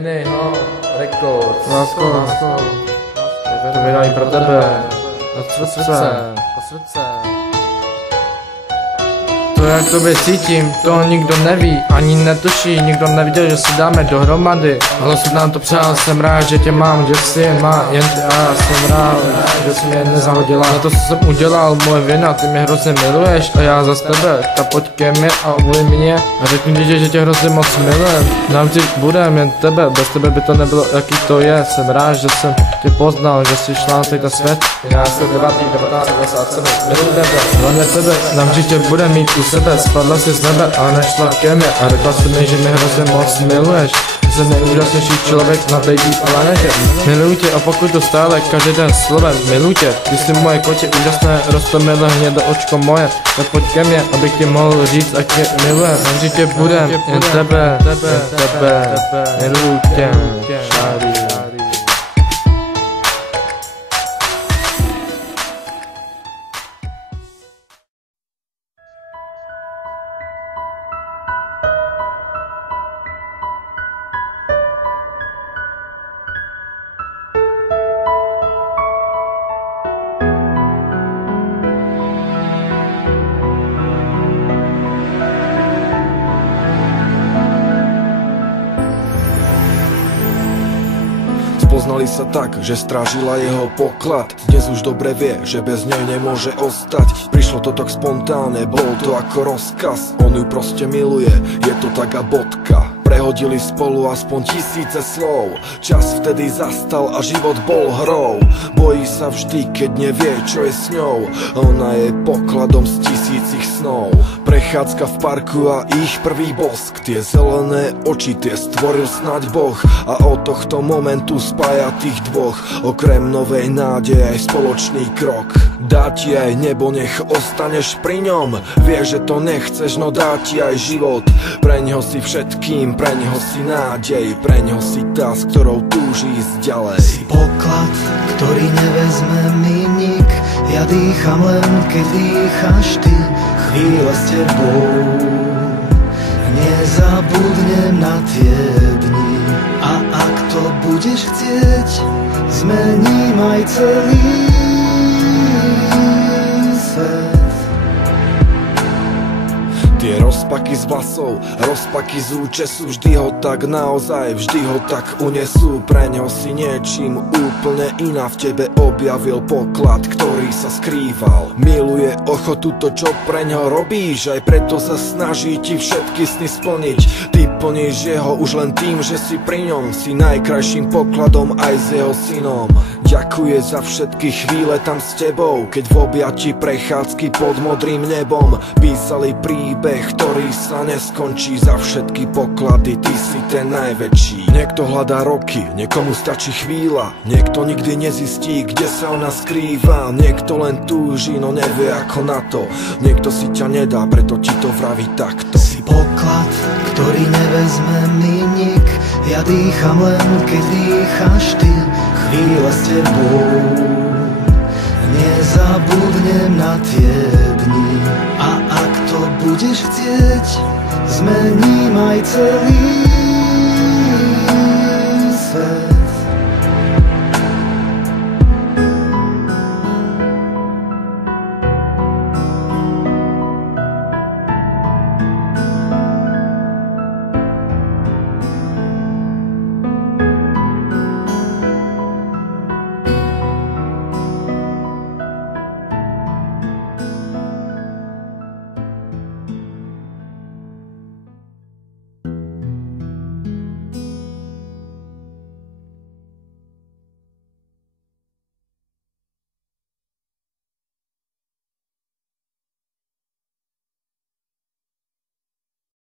Jiného Records. Lásko. To vydají pro tebe. Do srdce. To jak tobě cítím, to nikdo neví, ani netuší, nikdo neviděl, že si dáme dohromady. Hlasů nám to přál, jsem rád, že tě mám, že si je má, jen ty a já jsem rád, že jsi mě nezahodila. Za to, co jsem udělal, moje vina, ty mě hrozně miluješ a já zas tebe, tak pojď ke mně a uvoj mě a řekni ti, že tě hrozně moc milujem. Navždy budem jen tebe, bez tebe by to nebylo, jaký to je. Jsem rád, že jsem tě poznal, že jsi šla na ten svět. Já jsem 1997, miluji tebe, hlavně tebe, navždy tě budem mít u sebe, spadla si z nebe a nešla ke mně a řekla si mi, že mě hrozně moc miluješ. Jsem nejúžasnější člověk na této planetě. Miluji tě a pokud to stále každý den slovem miluji tě. Ty jsi moje kotě úžasné, roztomilé hněd do očko moje. Tak pojď ke mně, abych ti mohl říct, ať tě milujem. Navždy tě budem, jen tebe, miluji tě, šáří. Poznali sa tak, že strážila jeho poklad. Dnes už dobre vie, že bez nej nemôže ostať. Prišlo to tak spontánne, bol to ako rozkaz. On ju proste miluje, je to tak a bodka. Prehodili spolu aspoň tisíce slov. Čas vtedy zastal a život bol hrou. Bojí sa vždy, keď nevie, čo je s ňou. Ona je pokladom z tisícich snov. Prechádzka v parku a ich prvý bosk. Tie zelené oči, tie stvoril snáď Boh. A od tohto momentu spája tých dvoch. Okrem novej nádeje aj spoločný krok. Dá ti aj nebo, nech ostaneš pri ňom. Vie, že to nechceš, no dá ti aj život. Preňho si všetkým, preňho si nádej, preňho si tá, s ktorou túži ísť ďalej. Si poklad, ktorý nevezme mi nik. Ja dýcham len, keď dýchaš ty. Chvíľa s tebou nezabudnem na tie dni. A ak to budeš chcieť, zmením aj celý svet. Tie rozpaky z vlasov, rozpaky z účesu, vždy ho tak naozaj, vždy ho tak unesú. Preňho si niečím úplne iná v tebe objavil poklad, ktorý sa skrýval. Miluje ochotu to, čo preňho robíš, aj preto sa snaží ti všetky sny splniť. Ty plníš jeho už len tým, že si pri ňom, si najkrajším pokladom aj s jeho synom. Ďakuje za všetky chvíle tam s tebou, keď v objati prechádzky pod modrým nebom písali príbeh, ktorý sa neskončí. Za všetky poklady ty si ten najväčší. Niekto hľadá roky, niekomu stačí chvíľa, niekto nikdy nezistí, kde sa ona skrýva. Niekto len túži, no nevie ako na to. Niekto si ťa nedá, preto ti to vraví takto. Si poklad, ktorý nevezme mi nik. Ja dýcham len, keď dýchaš ty. Chvíľa s tebou nezabudnem na tie dni. A ak to budeš chcieť, zmením aj celý